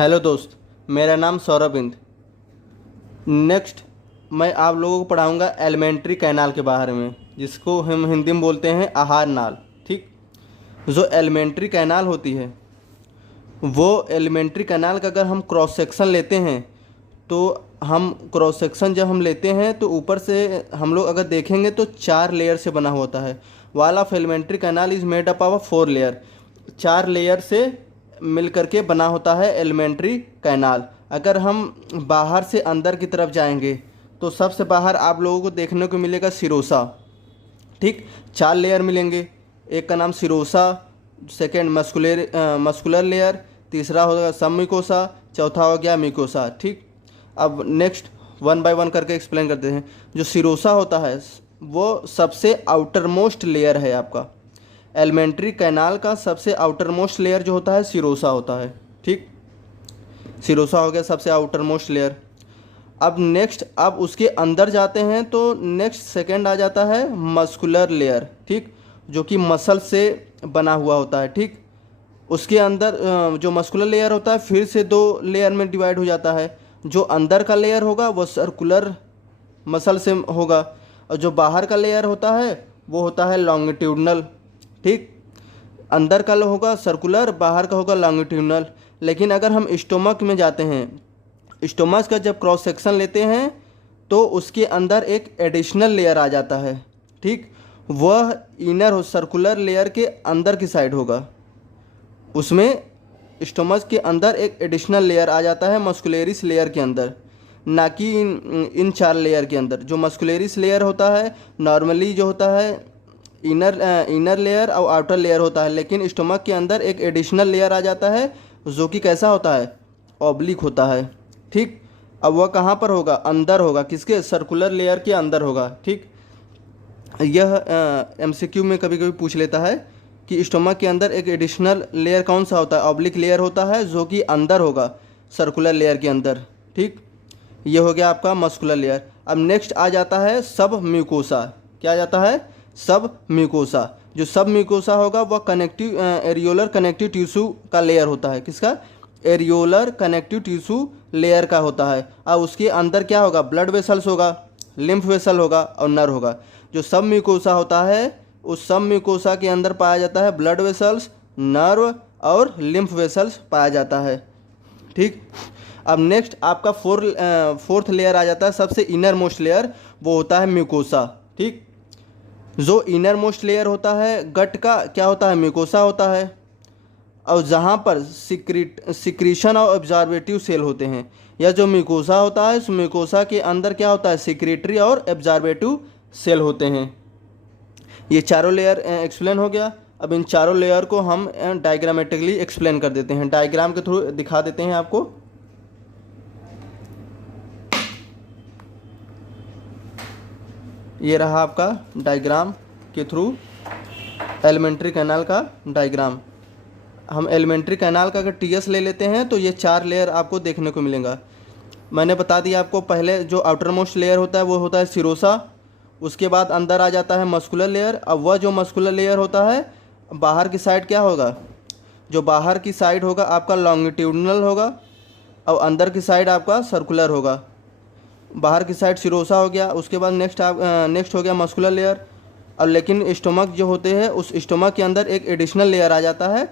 Hello दोस्त, मेरा नाम सौरभ इंद। नेक्स्ट मैं आप लोगों को पढ़ाऊंगा एलिमेंट्री कैनाल के बारे में, जिसको हम हिंदी में बोलते हैं आहार नाल। ठीक। जो एलिमेंट्री कैनाल होती है, वो एलिमेंट्री कैनाल का अगर हम क्रॉस सेक्शन लेते हैं तो हम क्रॉस सेक्शन जब हम लेते हैं तो ऊपर से हम लोग अगर देखेंगे तो 4 लेयर से बना होता है। Wall of alimentary canal is made up of 4 layer. 4 layer से मिल करके बना होता है एलिमेंट्री कैनाल। अगर हम बाहर से अंदर की तरफ जाएंगे तो सबसे बाहर आप लोगों को देखने को मिलेगा सिरोसा। ठीक। 4 लेयर मिलेंगे। एक का नाम सिरोसा, सेकेंड मस्कुलर लेयर, तीसरा होगा सब म्यूकोसा, चौथा हो गया म्यूकोसा। ठीक। अब नेक्स्ट वन बाय वन करके एक्सप्लेन करते हैं। जो सिरोसा होता है वो सबसे आउटर मोस्ट लेयर है आपका। एलिमेंट्री कैनाल का सबसे आउटर मोस्ट लेयर जो होता है सिरोसा होता है। ठीक। सिरोसा हो गया सबसे आउटर मोस्ट लेयर। अब नेक्स्ट अब उसके अंदर जाते हैं तो नेक्स्ट सेकंड आ जाता है मस्कुलर लेयर। ठीक। जो कि मसल से बना हुआ होता है। ठीक। उसके अंदर जो मस्कुलर लेयर होता है फिर से 2 लेयर में डिवाइड हो जाता है। जो अंदर का लेयर होगा वो सर्कुलर मसल से होगा, और जो बाहर का लेयर होता है वो होता है लॉन्गिट्यूडनल। ठीक। अंदर का होगा सर्कुलर, बाहर का होगा लॉन्गिट्यूडनल। लेकिन अगर हम स्टोमक में जाते हैं, स्टोमक का जब क्रॉस सेक्शन लेते हैं तो उसके अंदर एक एडिशनल लेयर आ जाता है। ठीक। वह इनर सर्कुलर लेयर के अंदर की साइड होगा। उसमें स्टोमक के अंदर एक एडिशनल लेयर आ जाता है मस्कुलरिस लेयर के अंदर, ना कि इन 4 लेयर के अंदर। जो मस्कुलरिस लेयर होता है नॉर्मली जो होता है इनर लेयर और आउटर लेयर होता है, लेकिन स्टोमक के अंदर एक एडिशनल लेयर आ जाता है जो कि कैसा होता है, ऑब्लिक होता है। ठीक। अब वह कहाँ पर होगा, अंदर होगा, किसके, सर्कुलर लेयर के अंदर होगा। ठीक। यह एमसीक्यू में कभी कभी पूछ लेता है कि स्टोमक के अंदर एक एडिशनल लेयर कौन सा होता है, ऑब्लिक लेयर होता है जो कि अंदर होगा सर्कुलर लेयर के अंदर। ठीक। ये हो गया आपका मस्कुलर लेयर। अब नेक्स्ट आ जाता है सब म्यूकोसा। क्या आ जाता है, सब म्यूकोसा। जो सब म्यूकोसा होगा वह कनेक्टिव एरियोलर कनेक्टिव टिश्यू का लेयर होता है। किसका, एरियोलर कनेक्टिव टिश्यू लेयर का होता है। अब उसके अंदर क्या होगा, ब्लड वेसल्स होगा, लिम्फ वेसल होगा और नर्व होगा। जो सब म्यूकोसा होता है उस सब म्यूकोसा के अंदर पाया जाता है ब्लड वेसल्स, नर्व और लिम्फ वेसल्स पाया जाता है। ठीक। अब नेक्स्ट आपका फोर्थ लेयर आ जाता है, सबसे इनर मोस्ट लेयर, वो होता है म्यूकोसा। ठीक। जो इनर मोस्ट लेयर होता है गट का क्या होता है, म्यूकोसा होता है, और जहाँ पर सिक्रीशन और ऑब्जर्वेटिव सेल होते हैं। यह जो म्यूकोसा होता है उस म्यूकोसा के अंदर क्या होता है, सिक्रेटरी और ऑब्जर्वेटिव सेल होते हैं। ये चारों लेयर एक्सप्लेन हो गया। अब इन चारों लेयर को हम डायग्रामेटिकली एक्सप्लेन कर देते हैं, डायग्राम के थ्रू दिखा देते हैं आपको। ये रहा आपका डायग्राम के थ्रू एलिमेंट्री कैनाल का डायग्राम। हम एलिमेंट्री कैनाल का अगर टीएस ले लेते हैं तो ये 4 लेयर आपको देखने को मिलेगा। मैंने बता दिया आपको, पहले जो आउटर मोस्ट लेयर होता है वो होता है सिरोसा। उसके बाद अंदर आ जाता है मस्कुलर लेयर। अब वह जो मस्कुलर लेयर होता है बाहर की साइड क्या होगा, जो बाहर की साइड होगा आपका लॉन्गिट्यूडनल होगा और अंदर की साइड आपका सर्कुलर होगा। बाहर की साइड सिरोसा हो गया। उसके बाद नेक्स्ट हो गया मस्कुलर लेयर। और लेकिन स्टोमक जो होते हैं उस स्टोमक के अंदर एक एडिशनल लेयर आ जाता है।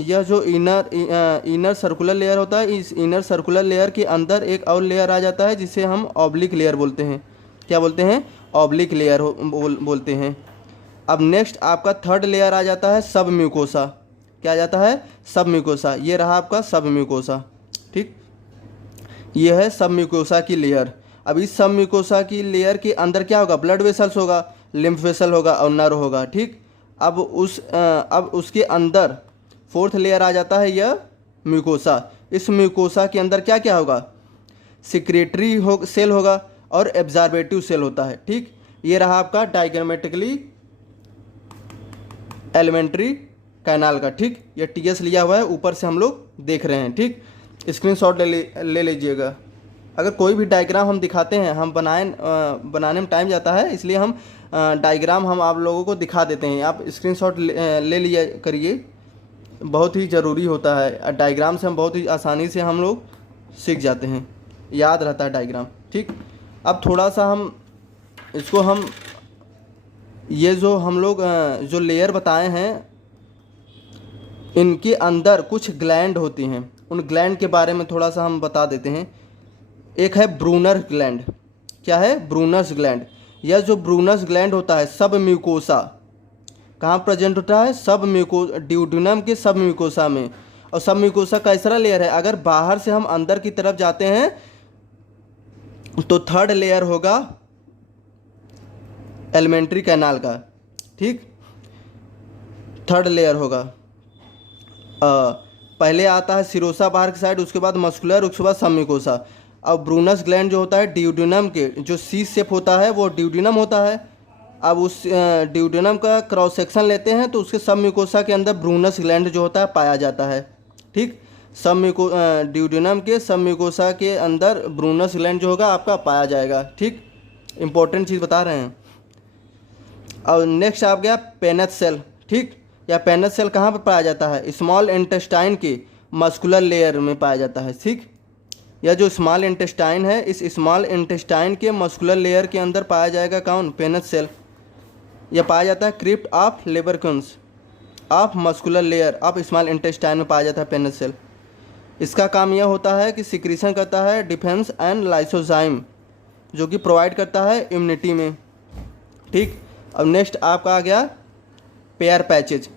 यह जो इनर सर्कुलर लेयर होता है, इस इनर सर्कुलर लेयर के अंदर एक और लेयर आ जाता है जिसे हम ऑब्लिक लेयर बोलते हैं। क्या बोलते हैं, ऑब्लिक लेयर बोलते हैं। अब नेक्स्ट आपका थर्ड लेयर आ जाता है सब म्यूकोसा। क्या आ जाता है, सब म्यूकोसा। ये रहा आपका सब म्यूकोसा। ठीक। ये है सब म्यूकोसा की लेयर। अब इस सब म्यूकोसा की लेयर के अंदर क्या होगा, ब्लड वेसल्स होगा, लिम्फ वेसल होगा और नर्व होगा। ठीक। अब उसके अंदर फोर्थ लेयर आ जाता है यह म्यूकोसा। इस म्यूकोसा के अंदर क्या क्या होगा, सिक्रेटरी सेल होगा और एब्जॉर्बेटिव सेल होता है। ठीक। ये रहा आपका डायग्रामेटिकली एलिमेंट्री कैनाल का। ठीक। ये टीएस लिया हुआ है, ऊपर से हम लोग देख रहे हैं। ठीक। स्क्रीनशॉट ले लीजिएगा। अगर कोई भी डायग्राम हम दिखाते हैं, हम बनाने में टाइम जाता है, इसलिए हम डायग्राम हम आप लोगों को दिखा देते हैं। आप स्क्रीनशॉट ले लिया करिए बहुत ही ज़रूरी होता है। डायग्राम से हम बहुत ही आसानी से हम लोग सीख जाते हैं, याद रहता है डायग्राम। ठीक, अब थोड़ा सा हम इसको हम ये जो हम लोग जो लेयर बताए हैं, इनके अंदर कुछ ग्लैंड होती हैं, उन ग्लैंड के बारे में थोड़ा सा हम बता देते हैं। एक है ब्रूनर ग्लैंड। क्या है? Brunner's gland. यह जो ब्रूनर्स ग्लैंड होता है सब म्यूकोसा, कहाँ प्रेजेंट होता है? सब म्यूको ड्यूडेनम के सब म्यूकोसा में। और सब म्यूकोसा कैसा लेयर है? अगर बाहर से हम अंदर की तरफ जाते हैं तो थर्ड लेयर होगा एलिमेंट्री कैनाल का। ठीक, थर्ड लेयर होगा। पहले आता है सिरोसा बाहर की साइड, उसके बाद मस्कुलर, उसके बाद सब म्यूकोसा। अब ब्रूनस ग्लैंड जो होता है ड्यूडेनम के जो सी शेप होता है वो ड्यूडेनम होता है। अब उस ड्यूडेनम का क्रॉस सेक्शन लेते हैं तो उसके सब म्यूकोसा के अंदर ब्रूनस ग्लैंड जो होता है पाया जाता है। ठीक, ड्यूडेनम के सब म्यूकोसा के अंदर ब्रूनस ग्लैंड जो होगा आपका पाया जाएगा। ठीक, इंपॉर्टेंट चीज़ बता रहे हैं। और नेक्स्ट आ गया पेनस सेल। ठीक, या पेनस सेल कहाँ पर पाया जाता है? स्मॉल इंटेस्टाइन के मस्कुलर लेयर में पाया जाता है। ठीक, यह जो स्मॉल इंटेस्टाइन है, इस स्मॉल इंटेस्टाइन के मस्कुलर लेयर के अंदर पाया जाएगा कौन? Paneth cell. यह पाया जाता है crypt of Lieberkuhn of muscular layer of small intestine में पाया जाता है पेनस सेल। इसका काम यह होता है कि सिक्रीशन करता है डिफेंस एंड लाइसोजाइम, जो कि प्रोवाइड करता है इम्यूनिटी में। ठीक, अब नेक्स्ट आपका आ गया पेयर पैचेज।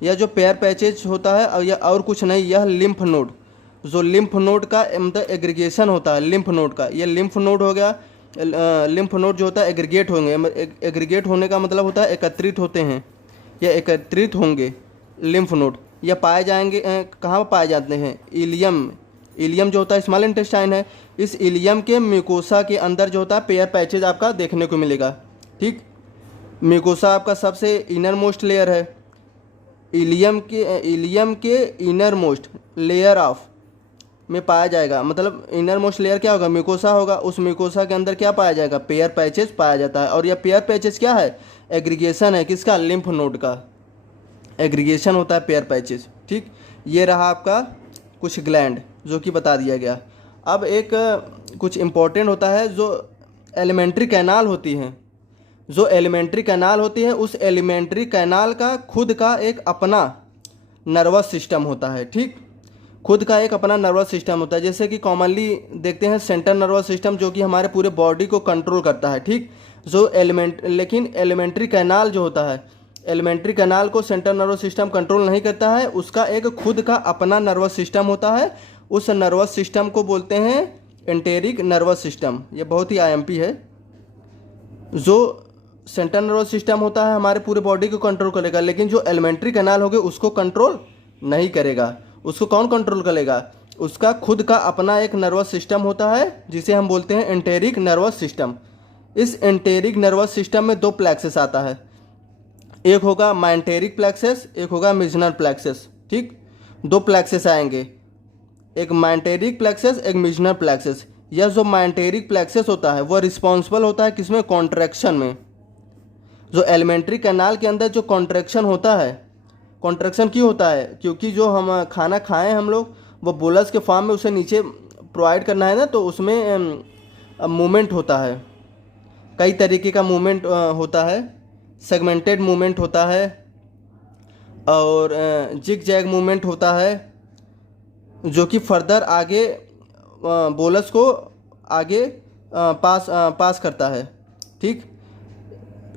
यह जो पेयर पैचेज होता है और यह और कुछ नहीं, यह लिम्फ नोड, जो लिम्फ नोड का मतलब एग्रीगेशन होता है लिम्फ नोड का, यह लिम्फ नोड हो गया। लिम्फ नोड जो होता है एग्रीगेट होंगे, एग्रीगेट होने का मतलब होता है एकत्रित होते हैं, या एकत्रित होंगे लिम्फ नोड। यह पाए जाएंगे कहाँ पाए जाते हैं? इलियम। इलियम जो होता है स्मॉल इंटेस्टाइन है, इस इलियम के म्यूकोसा के अंदर जो होता है पेयर पैचेज आपका देखने को मिलेगा। ठीक, म्यूकोसा आपका सबसे इनर मोस्ट लेयर है। इलियम के इनर मोस्ट लेयर ऑफ में पाया जाएगा, मतलब इनर मोस्ट लेयर क्या होगा? म्यूकोसा होगा। उस म्यूकोसा के अंदर क्या पाया जाएगा? पेयर पैचेज पाया जाता है। और यह पेयर पैचेज क्या है? एग्रीगेशन है किसका? लिम्फ नोड का एग्रीगेशन होता है पेयर पैचेज। ठीक, ये रहा आपका कुछ ग्लैंड जो कि बता दिया गया। अब एक कुछ इम्पोर्टेंट होता है जो एलिमेंट्री कैनाल होती हैं। जो एलिमेंट्री कैनाल होती है, उस एलिमेंट्री कैनाल का खुद का एक अपना नर्वस सिस्टम होता है। ठीक, खुद का एक अपना नर्वस सिस्टम होता है। जैसे कि कॉमनली देखते हैं सेंट्रल नर्वस सिस्टम जो कि हमारे पूरे बॉडी को कंट्रोल करता है। ठीक, लेकिन एलिमेंट्री कैनाल जो होता है, एलिमेंट्री कैनाल को सेंट्रल नर्वस सिस्टम कंट्रोल नहीं करता है, उसका एक खुद का अपना नर्वस सिस्टम होता है। उस नर्वस सिस्टम को बोलते हैं एंटेरिक नर्वस सिस्टम। ये बहुत ही आईएमपी है। जो सेंट्रल नर्वस सिस्टम होता है हमारे पूरे बॉडी को कंट्रोल करेगा, लेकिन जो एलिमेंट्री कैनाल होगा उसको कंट्रोल नहीं करेगा। उसको कौन कंट्रोल करेगा? उसका खुद का अपना एक नर्वस सिस्टम होता है जिसे हम बोलते हैं एंटेरिक नर्वस सिस्टम। इस एंटेरिक नर्वस सिस्टम में दो प्लेक्सेस आता है, एक होगा माइंटेरिक प्लेक्सेस, एक होगा मिजनर प्लेक्सेस। ठीक, दो प्लेक्सेस आएंगे, एक माइंटेरिक प्लेक्सेस, एक मिजनर प्लेक्सेस। यह जो माइंटेरिक प्लेक्सेस होता है वह रिस्पॉन्सिबल होता है किसमें? कॉन्ट्रैक्शन में। जो एलिमेंट्री कैनाल के अंदर जो कॉन्ट्रैक्शन होता है, कॉन्ट्रैक्शन क्यों होता है? क्योंकि जो हम खाना खाएं हम लोग, वो बोलस के फॉर्म में उसे नीचे प्रोवाइड करना है ना, तो उसमें मूवमेंट होता है, कई तरीके का मूवमेंट होता है। सेगमेंटेड मूवमेंट होता है और जिग जैग मूवमेंट होता है, जो कि फर्दर आगे बोलस को आगे पास करता है। ठीक,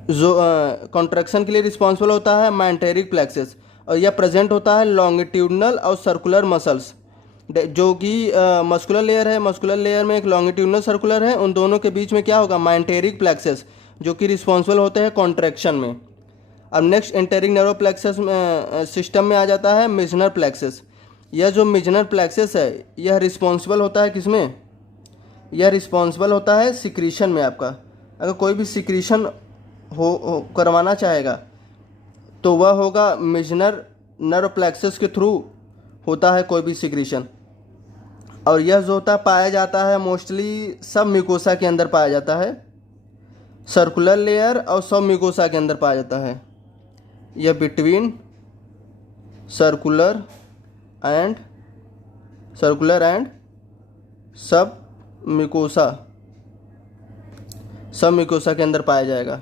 जो कॉन्ट्रैक्शन के लिए रिस्पॉन्सिबल होता है माइंटेरिक प्लेक्सेस, और यह प्रेजेंट होता है लॉन्गिट्यूडनल और सर्कुलर मसल्स, जो कि मस्कुलर लेयर है। मस्कुलर लेयर में एक लॉन्गिट्यूडनल सर्कुलर है, उन दोनों के बीच में क्या होगा? माइंटेरिक प्लेक्सेस, जो कि रिस्पॉन्सिबल होते हैं कॉन्ट्रैक्शन में। अब next enteric nerve plexuses system में आ जाता है मिजनर प्लेक्सेस। यह जो मिजनर प्लेक्सेस है यह रिस्पॉन्सिबल होता है किसमें? यह रिस्पॉन्सिबल होता है सिक्रीशन में। आपका अगर कोई भी सिक्रीशन हो करवाना चाहेगा तो वह होगा मिजनर नर्व प्लेक्सेस के थ्रू होता है कोई भी सिक्रीशन। और यह जो होता पाया जाता है मोस्टली सब म्यूकोसा के अंदर पाया जाता है, सर्कुलर लेयर और सब म्यूकोसा के अंदर पाया जाता है। यह बिटवीन सर्कुलर एंड सब मिकोसा के अंदर पाया जाएगा।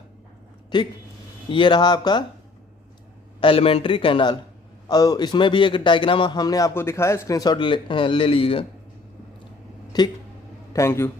ठीक, ये रहा आपका एलिमेंट्री कैनाल। और इसमें भी एक डायग्राम हमने आपको दिखाया, स्क्रीनशॉट ले लीजिएगा। ठीक, थैंक यू।